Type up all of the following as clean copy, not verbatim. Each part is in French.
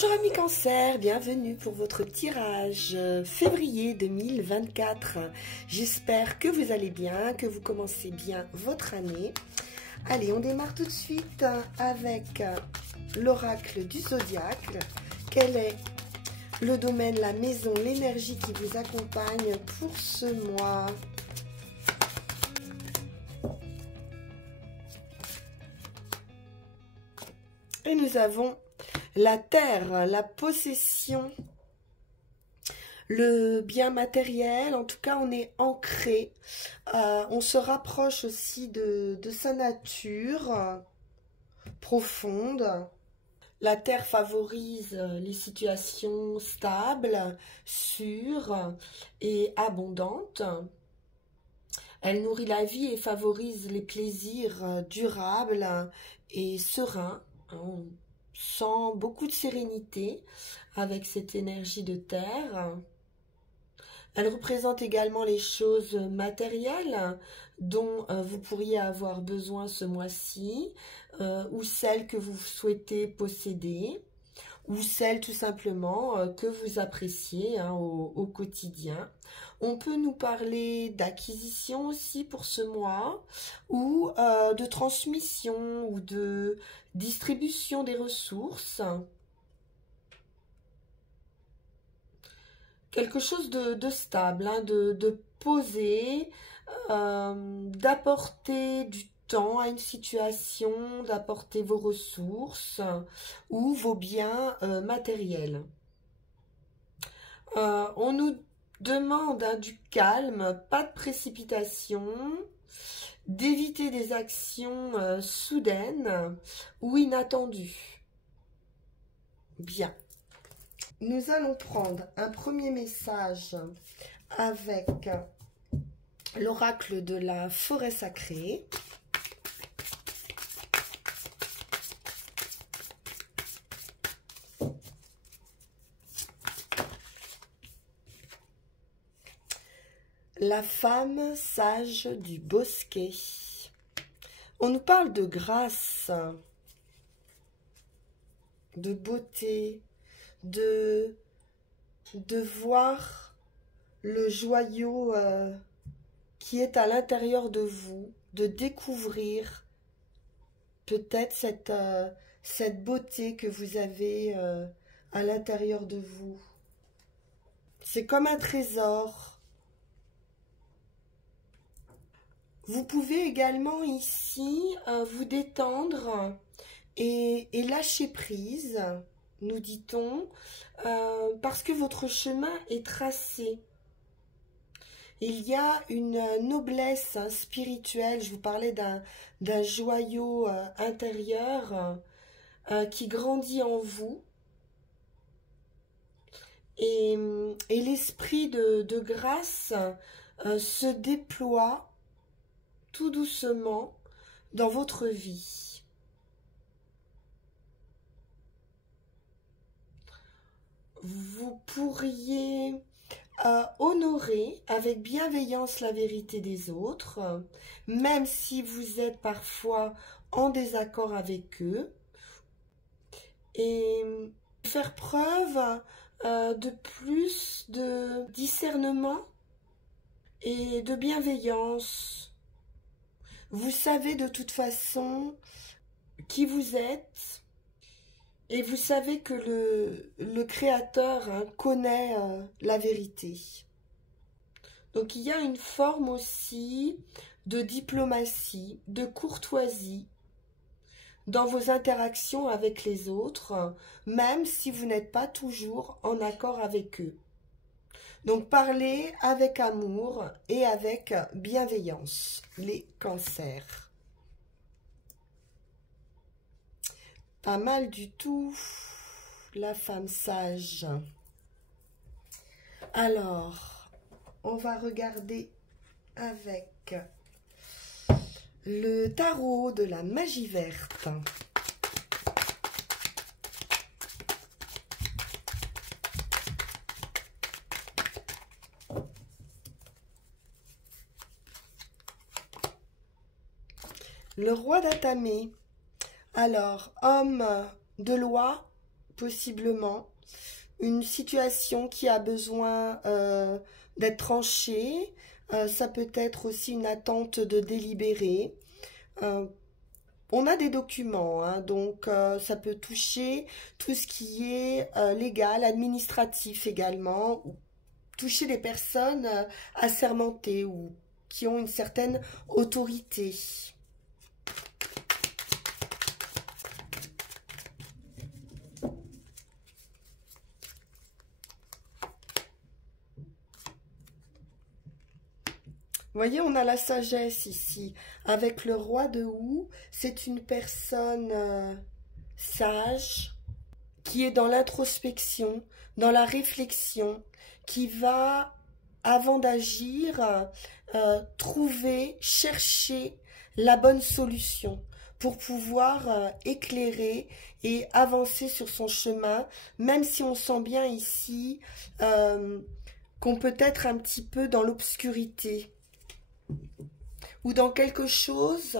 Bonjour amis Cancer, bienvenue pour votre tirage février 2024. J'espère que vous allez bien, que vous commencez bien votre année. Allez, on démarre tout de suite avec l'oracle du zodiaque. Quel est le domaine, la maison, l'énergie qui vous accompagne pour ce mois? Et nous avons la terre, la possession, le bien matériel. En tout cas, on est ancré. On se rapproche aussi de sa nature profonde. La terre favorise les situations stables, sûres et abondantes. Elle nourrit la vie et favorise les plaisirs durables et sereins. On sent beaucoup de sérénité avec cette énergie de terre. Elle représente également les choses matérielles dont vous pourriez avoir besoin ce mois-ci, ou celles que vous souhaitez posséder, ou celles tout simplement que vous appréciez au quotidien. On peut nous parler d'acquisition aussi pour ce mois, ou de transmission, ou de distribution des ressources. Quelque chose de stable, de posé, d'apporter du temps à une situation, d'apporter vos ressources ou vos biens matériels. On nous demande du calme, pas de précipitation, d'éviter des actions soudaines ou inattendues. Bien. Nous allons prendre un premier message avec l'oracle de la forêt sacrée. La femme sage du bosquet. On nous parle de grâce, de beauté, de voir le joyau qui est à l'intérieur de vous, de découvrir peut-être cette beauté que vous avez à l'intérieur de vous. C'est comme un trésor. Vous pouvez également ici vous détendre et lâcher prise, nous dit-on, parce que votre chemin est tracé. Il y a une noblesse spirituelle, je vous parlais d'un joyau intérieur qui grandit en vous. Et l'esprit de grâce se déploie tout doucement dans votre vie. Vous pourriez honorer avec bienveillance la vérité des autres, même si vous êtes parfois en désaccord avec eux, et faire preuve de plus de discernement et de bienveillance. Vous savez de toute façon qui vous êtes et vous savez que le Créateur connaît la vérité. Donc il y a une forme aussi de diplomatie, de courtoisie dans vos interactions avec les autres, même si vous n'êtes pas toujours en accord avec eux. Donc parlez avec amour et avec bienveillance, les cancers. Pas mal du tout, la femme sage. Alors, on va regarder avec le tarot de la magie verte. Le roi d'Atamé. Alors, homme de loi, possiblement. Une situation qui a besoin d'être tranchée. Ça peut être aussi une attente de délibéré. On a des documents, hein, donc ça peut toucher tout ce qui est légal, administratif également, ou toucher des personnes assermentées ou qui ont une certaine autorité. Vous voyez, on a la sagesse ici. Avec le roi de houx, c'est une personne sage qui est dans l'introspection, dans la réflexion, qui va, avant d'agir, trouver, chercher la bonne solution pour pouvoir éclairer et avancer sur son chemin, même si on sent bien ici qu'on peut être un petit peu dans l'obscurité ou dans quelque chose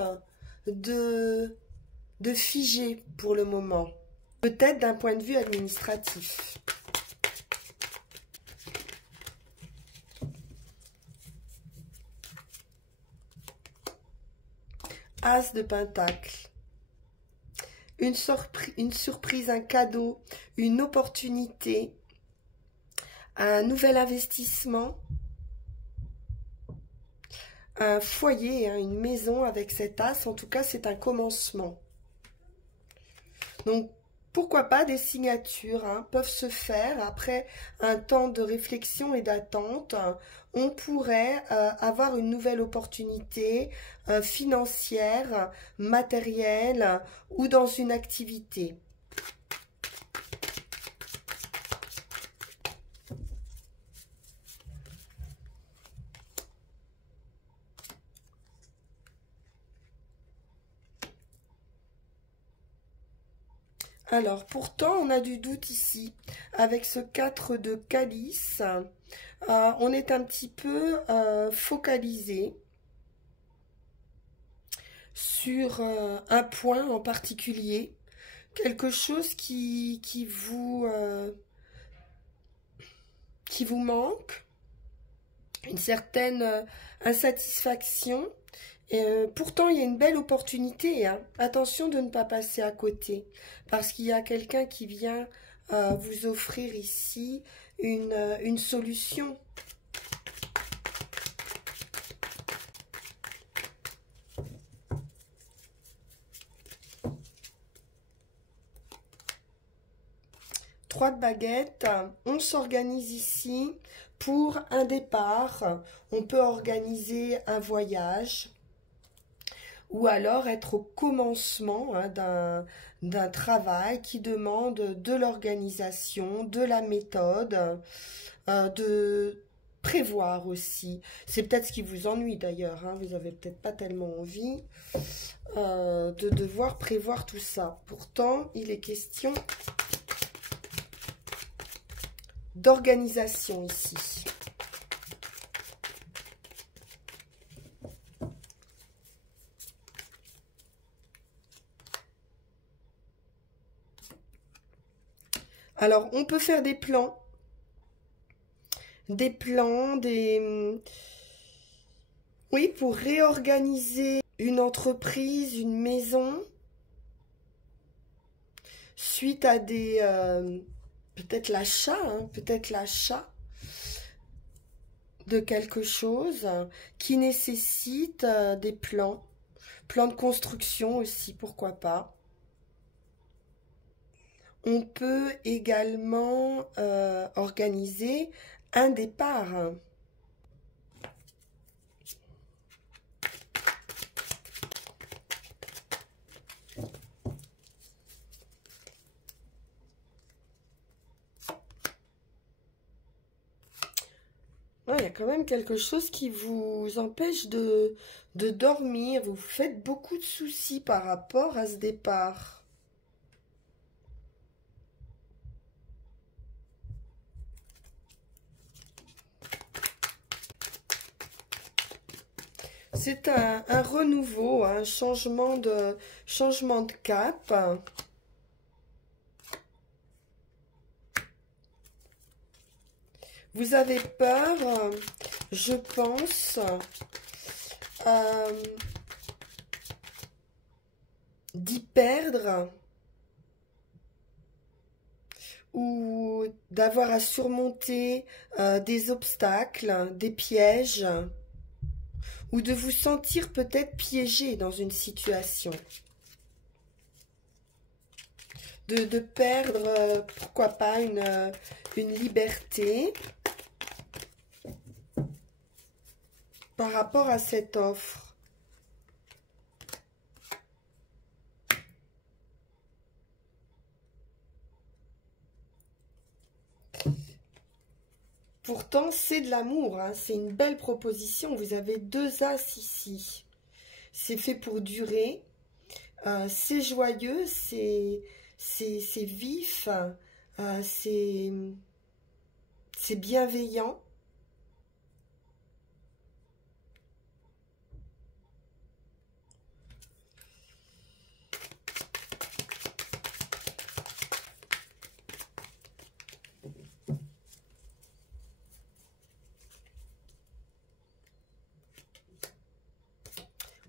de figé pour le moment, peut-être d'un point de vue administratif. As de Pentacle. Une surprise, un cadeau, une opportunité, un nouvel investissement, un foyer, hein, une maison avec cet as. En tout cas, c'est un commencement. Donc, pourquoi pas des signatures hein, peuvent se faire après un temps de réflexion et d'attente. On pourrait avoir une nouvelle opportunité financière, matérielle ou dans une activité. Alors, pourtant, on a du doute ici. Avec ce 4 de calice, on est un petit peu focalisé sur un point en particulier. Quelque chose qui vous manque, une certaine insatisfaction. Pourtant, il y a une belle opportunité. Hein. Attention de ne pas passer à côté. Parce qu'il y a quelqu'un qui vient vous offrir ici une solution. Trois de baguettes. On s'organise ici pour un départ. On peut organiser un voyage. Ou alors être au commencement hein, d'un travail qui demande de l'organisation, de la méthode, de prévoir aussi. C'est peut-être ce qui vous ennuie d'ailleurs, hein, vous n'avez peut-être pas tellement envie de devoir prévoir tout ça. Pourtant, il est question d'organisation ici. Alors, on peut faire des plans. Oui, pour réorganiser une entreprise, une maison, suite à des... peut-être l'achat, hein, peut-être l'achat de quelque chose qui nécessite des plans. Plans de construction aussi, pourquoi pas. On peut également organiser un départ. Il y a quand même quelque chose qui vous empêche de dormir. Vous faites beaucoup de soucis par rapport à ce départ. C'est un renouveau, un changement de cap. Vous avez peur, je pense, d'y perdre ou d'avoir à surmonter des obstacles, des pièges, ou de vous sentir peut-être piégé dans une situation. De perdre, pourquoi pas, une liberté par rapport à cette offre. Pourtant, c'est de l'amour, hein, c'est une belle proposition. Vous avez 2 as ici. C'est fait pour durer. C'est joyeux, c'est vif, c'est bienveillant.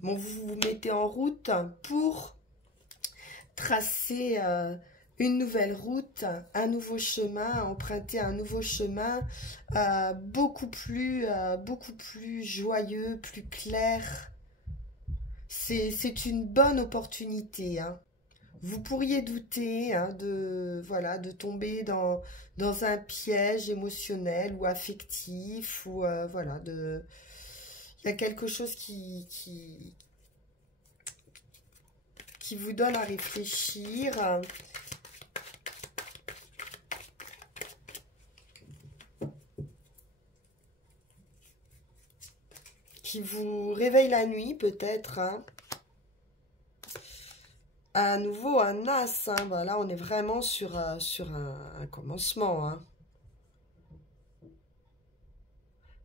Bon, vous vous mettez en route pour tracer une nouvelle route, un nouveau chemin, emprunter un nouveau chemin beaucoup plus joyeux, plus clair. C'est une bonne opportunité, hein. Vous pourriez douter, hein, voilà, de tomber dans un piège émotionnel ou affectif, ou voilà, il y a quelque chose qui vous donne à réfléchir. Qui vous réveille la nuit peut-être, hein. À nouveau un as, hein. Voilà, on est vraiment sur un commencement, hein.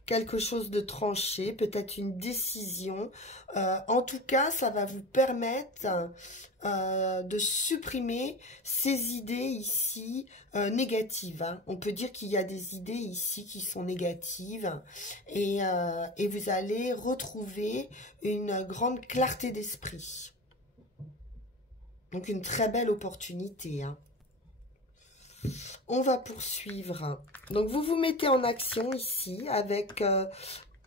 Quelque chose de tranché, peut-être une décision. En tout cas, ça va vous permettre de supprimer ces idées ici négatives, hein. On peut dire qu'il y a des idées ici qui sont négatives et vous allez retrouver une grande clarté d'esprit. Donc une très belle opportunité, hein. On va poursuivre. Donc, vous vous mettez en action ici avec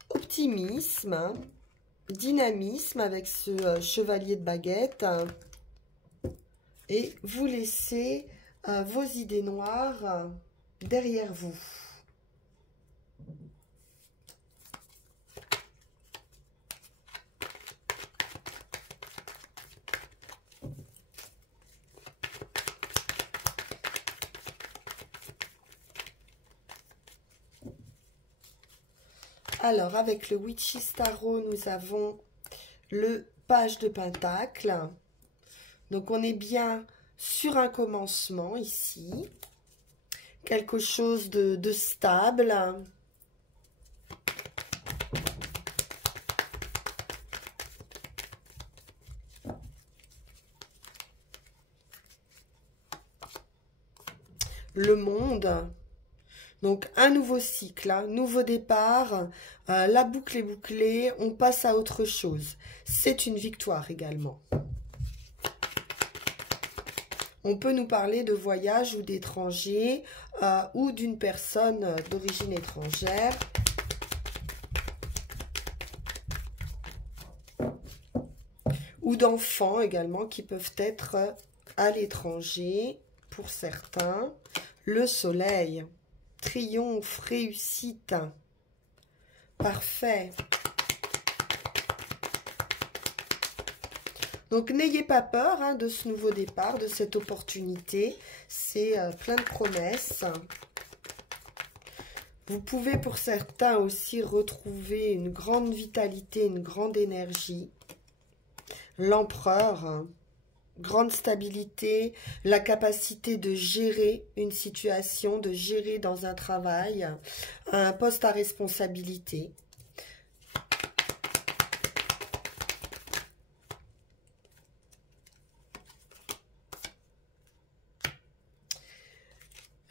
optimisme, hein, dynamisme avec ce chevalier de baguette. Et vous laissez vos idées noires derrière vous. Alors, avec le Witch's Tarot, nous avons le page de Pentacle. Donc, on est bien sur un commencement ici. Quelque chose de stable. Le monde. Donc, un nouveau cycle, hein, nouveau départ, la boucle est bouclée, on passe à autre chose. C'est une victoire également. On peut nous parler de voyage ou d'étranger ou d'une personne d'origine étrangère. Ou d'enfants également qui peuvent être à l'étranger pour certains. Le soleil. Triomphe, réussite. Parfait. Donc, n'ayez pas peur, hein, de ce nouveau départ, de cette opportunité. C'est plein de promesses. Vous pouvez, pour certains, aussi retrouver une grande vitalité, une grande énergie. L'empereur, hein. Grande stabilité, la capacité de gérer une situation, de gérer dans un travail, un poste à responsabilité.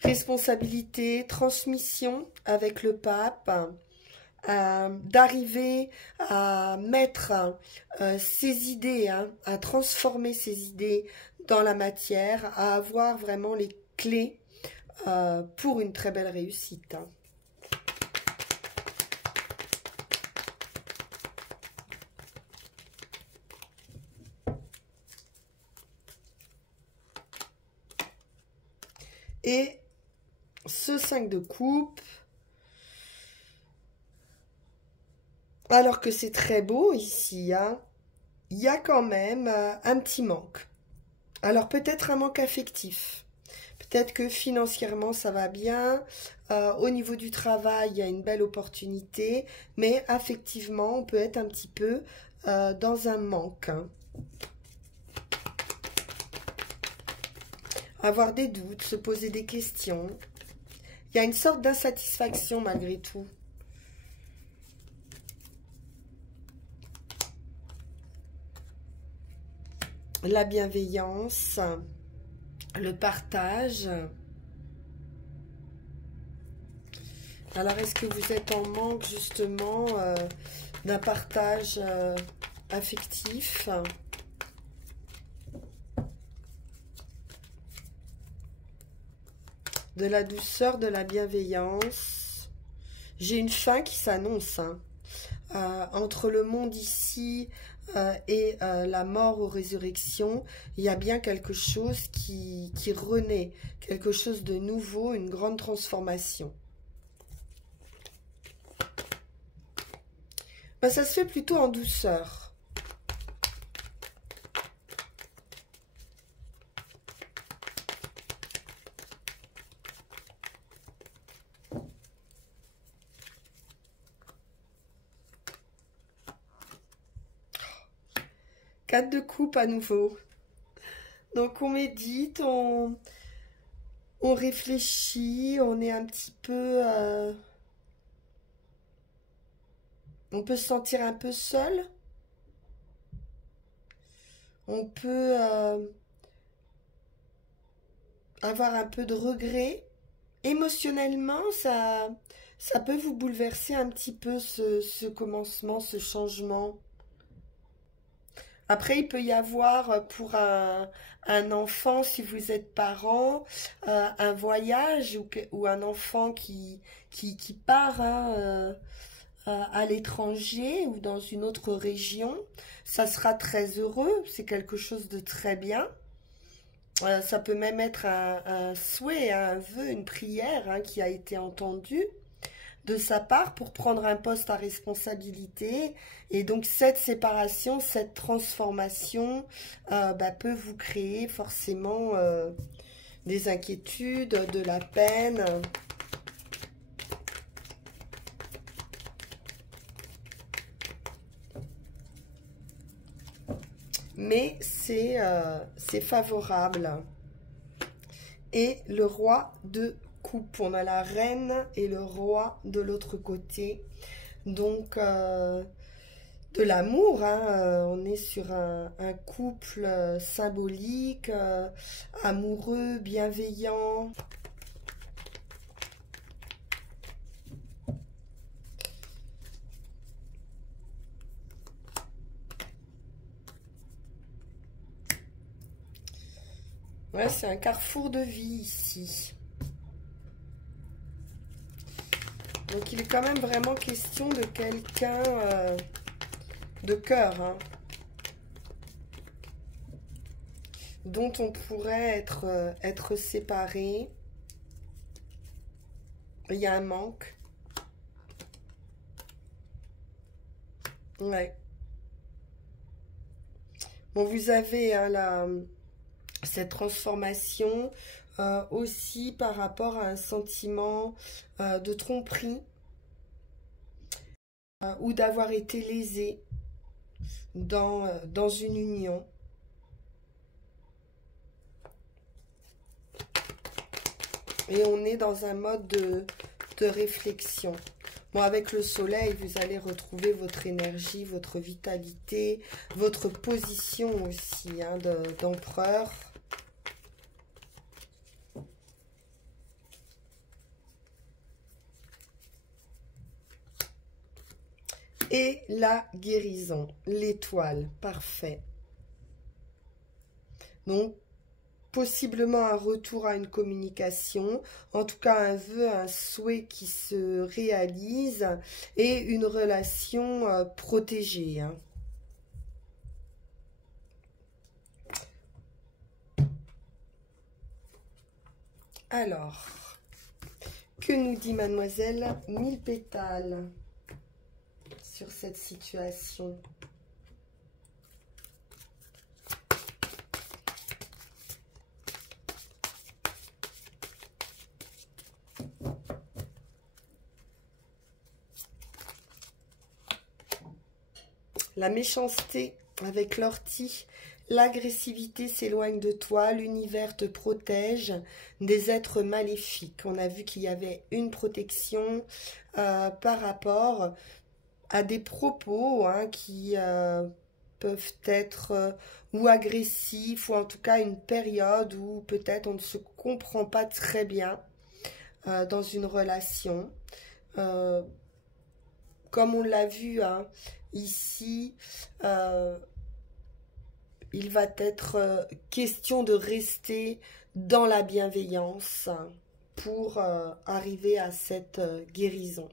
responsabilité, transmission avec le pape, d'arriver à mettre ses idées, hein, à transformer ses idées dans la matière, à avoir vraiment les clés pour une très belle réussite. Hein. Et ce 5 de coupe, alors que c'est très beau ici, hein, il y a quand même un petit manque. Alors peut-être un manque affectif. Peut-être que financièrement ça va bien, au niveau du travail il y a une belle opportunité, mais affectivement on peut être un petit peu dans un manque. Hein. Avoir des doutes, se poser des questions. Il y a une sorte d'insatisfaction malgré tout. La bienveillance, le partage. Alors, est-ce que vous êtes en manque justement d'un partage affectif ? De la douceur, de la bienveillance. J'ai une fin qui s'annonce. Hein. Entre le monde ici et la mort aux résurrections, il y a bien quelque chose qui renaît, quelque chose de nouveau, une grande transformation. Ben, ça se fait plutôt en douceur. Quatre de coupe à nouveau. Donc on médite, on réfléchit, on est un petit peu... on peut se sentir un peu seul. On peut avoir un peu de regret. Émotionnellement, ça peut vous bouleverser un petit peu ce commencement, ce changement. Après, il peut y avoir pour un enfant, si vous êtes parent, un voyage ou un enfant qui part hein, à l'étranger ou dans une autre région. Ça sera très heureux, c'est quelque chose de très bien. Ça peut même être un souhait, un vœu, une prière hein, qui a été entendue de sa part pour prendre un poste à responsabilité. Et donc cette séparation, cette transformation peut vous créer forcément des inquiétudes, de la peine. Mais c'est favorable. Et le roi de coupe, on a la reine et le roi de l'autre côté. Donc, de l'amour, hein, on est sur un couple symbolique, amoureux, bienveillant. Ouais, c'est un carrefour de vie ici. Donc il est quand même vraiment question de quelqu'un de cœur, hein, dont on pourrait être séparé. Il y a un manque. Ouais. Bon, vous avez hein, cette transformation aussi par rapport à un sentiment de tromperie ou d'avoir été lésé dans une union. Et on est dans un mode de réflexion. Bon, avec le soleil, vous allez retrouver votre énergie, votre vitalité, votre position aussi hein, d'empereur. Et la guérison, l'étoile, parfait. Donc, possiblement un retour à une communication, en tout cas un vœu, un souhait qui se réalise et une relation protégée. Hein. Alors, que nous dit Mademoiselle Mille Pétales sur cette situation? La méchanceté avec l'ortie, l'agressivité s'éloigne de toi, l'univers te protège des êtres maléfiques. On a vu qu'il y avait une protection par rapport à des propos hein, qui peuvent être ou agressifs, ou en tout cas une période où peut-être on ne se comprend pas très bien dans une relation. Comme on l'a vu hein, ici, il va être question de rester dans la bienveillance pour arriver à cette guérison.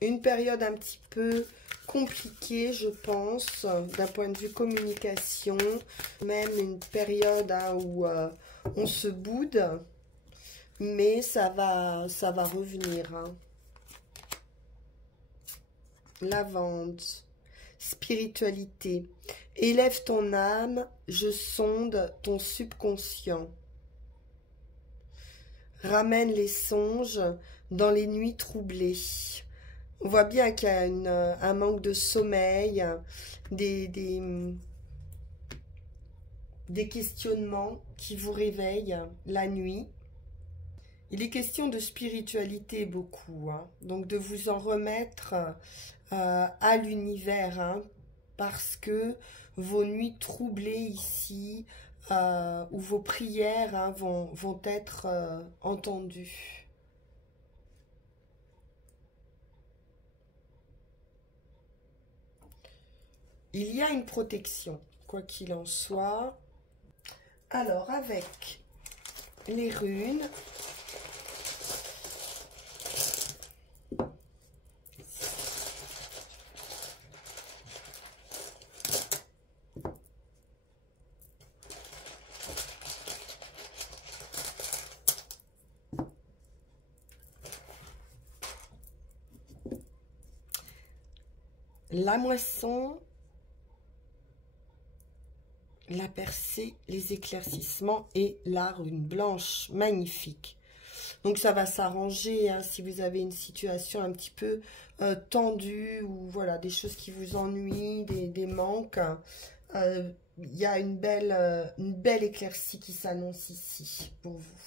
Une période un petit peu compliquée, je pense, d'un point de vue communication. Même une période hein, où on se boude, mais ça va revenir. Hein. Lavande, spiritualité. Élève ton âme, je sonde ton subconscient. Ramène les songes dans les nuits troublées. On voit bien qu'il y a un manque de sommeil, des questionnements qui vous réveillent la nuit. Il est question de spiritualité beaucoup, hein, donc de vous en remettre à l'univers, hein, parce que vos nuits troublées ici, ou vos prières hein, vont être entendues. Il y a une protection, quoi qu'il en soit. Alors, avec les runes, la moisson, la percée, les éclaircissements et la rune blanche, magnifique. Donc ça va s'arranger hein, si vous avez une situation un petit peu tendue ou voilà des choses qui vous ennuient, des manques. Il y a une belle éclaircie qui s'annonce ici pour vous.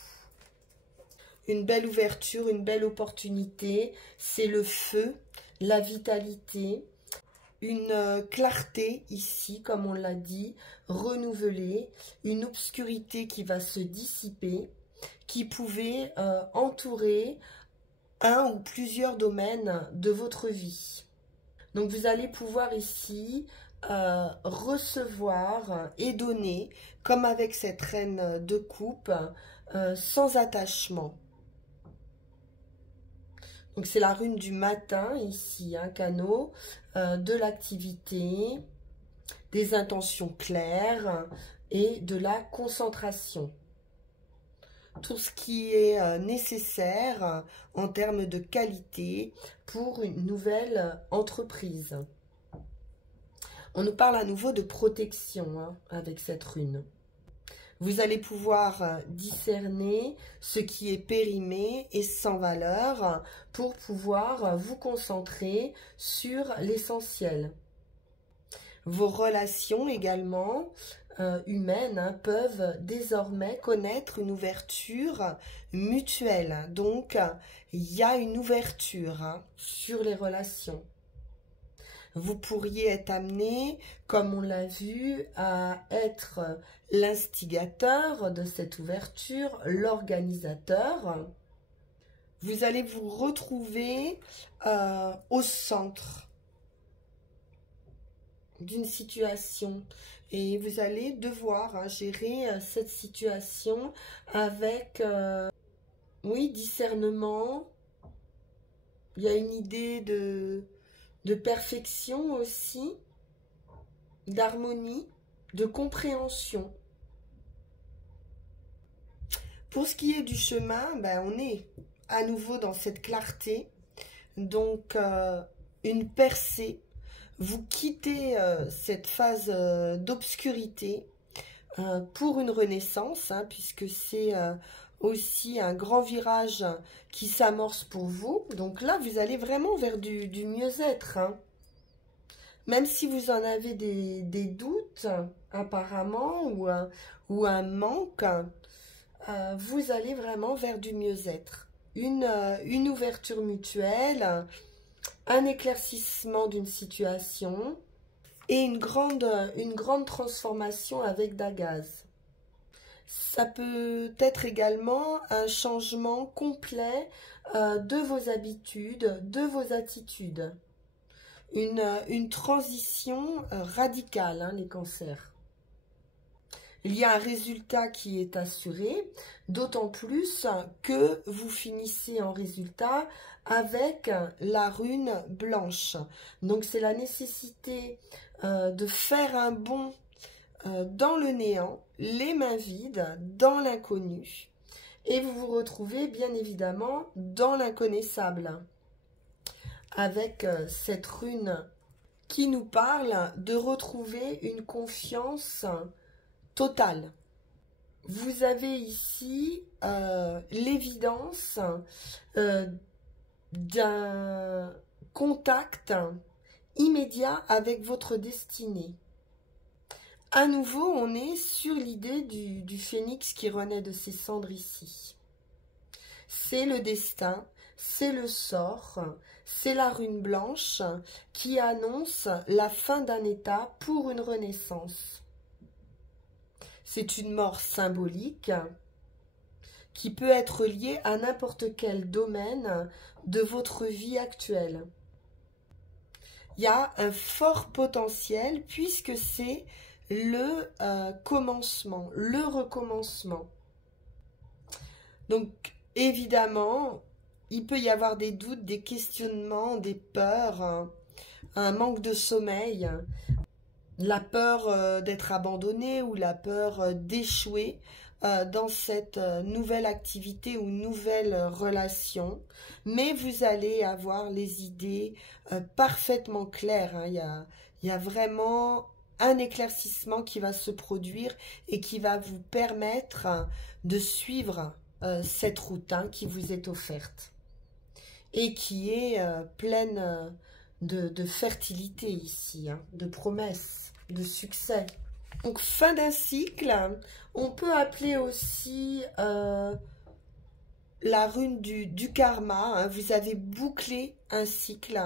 Une belle ouverture, une belle opportunité. C'est le feu, la vitalité. Une clarté ici, comme on l'a dit, renouvelée, une obscurité qui va se dissiper, qui pouvait entourer un ou plusieurs domaines de votre vie. Donc vous allez pouvoir ici recevoir et donner, comme avec cette reine de coupe, sans attachement. Donc c'est la rune du matin ici, un canot, de l'activité, des intentions claires et de la concentration. Tout ce qui est nécessaire en termes de qualité pour une nouvelle entreprise. On nous parle à nouveau de protection hein, avec cette rune. Vous allez pouvoir discerner ce qui est périmé et sans valeur pour pouvoir vous concentrer sur l'essentiel. Vos relations également humaines hein, peuvent désormais connaître une ouverture mutuelle. Donc, il y a une ouverture hein, sur les relations. Vous pourriez être amené, comme on l'a vu, à être l'instigateur de cette ouverture, l'organisateur. Vous allez vous retrouver au centre d'une situation et vous allez devoir gérer cette situation avec, oui, discernement. Il y a une idée de perfection aussi, d'harmonie, de compréhension. Pour ce qui est du chemin, on est à nouveau dans cette clarté, donc une percée. Vous quittez cette phase d'obscurité pour une renaissance, puisque c'est aussi un grand virage qui s'amorce pour vous. Donc là, vous allez vraiment vers du mieux-être. Même si vous en avez des doutes, apparemment, ou un manque, vous allez vraiment vers du mieux-être. Une ouverture mutuelle, un éclaircissement d'une situation et une grande transformation avec Dagaz. Ça peut être également un changement complet de vos habitudes, de vos attitudes. Une transition radicale, les cancers. Il y a un résultat qui est assuré, d'autant plus que vous finissez en résultat avec la rune blanche. Donc c'est la nécessité de faire un bond dans le néant, les mains vides, dans l'inconnu. Et vous vous retrouvez bien évidemment dans l'inconnaissable, avec cette rune qui nous parle de retrouver une confiance totale. Vous avez ici l'évidence d'un contact immédiat avec votre destinée. À nouveau, on est sur l'idée du phénix qui renaît de ses cendres ici. C'est le destin, c'est le sort, c'est la rune blanche qui annonce la fin d'un état pour une renaissance. C'est une mort symbolique qui peut être liée à n'importe quel domaine de votre vie actuelle. Il y a un fort potentiel puisque c'est le commencement, le recommencement. Donc, évidemment, il peut y avoir des doutes, des questionnements, des peurs, un manque de sommeil, la peur d'être abandonné ou la peur d'échouer dans cette nouvelle activité ou nouvelle relation. Mais vous allez avoir les idées parfaitement claires. Il y a vraiment un éclaircissement qui va se produire et qui va vous permettre de suivre cette route qui vous est offerte et qui est pleine de fertilité ici, de promesses, de succès. Donc fin d'un cycle, on peut appeler aussi la rune du karma. Vous avez bouclé un cycle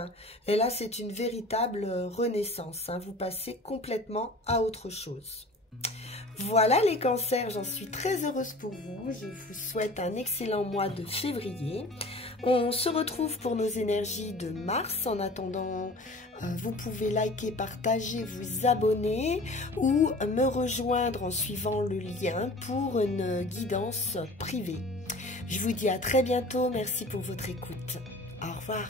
et là c'est une véritable renaissance. Vous passez complètement à autre chose. Voilà les cancers, j'en suis très heureuse pour vous. Je vous souhaite un excellent mois de février. On se retrouve pour nos énergies de mars. En attendant, vous pouvez liker, partager, vous abonner ou me rejoindre en suivant le lien pour une guidance privée. Je vous dis à très bientôt. Merci pour votre écoute. Au revoir.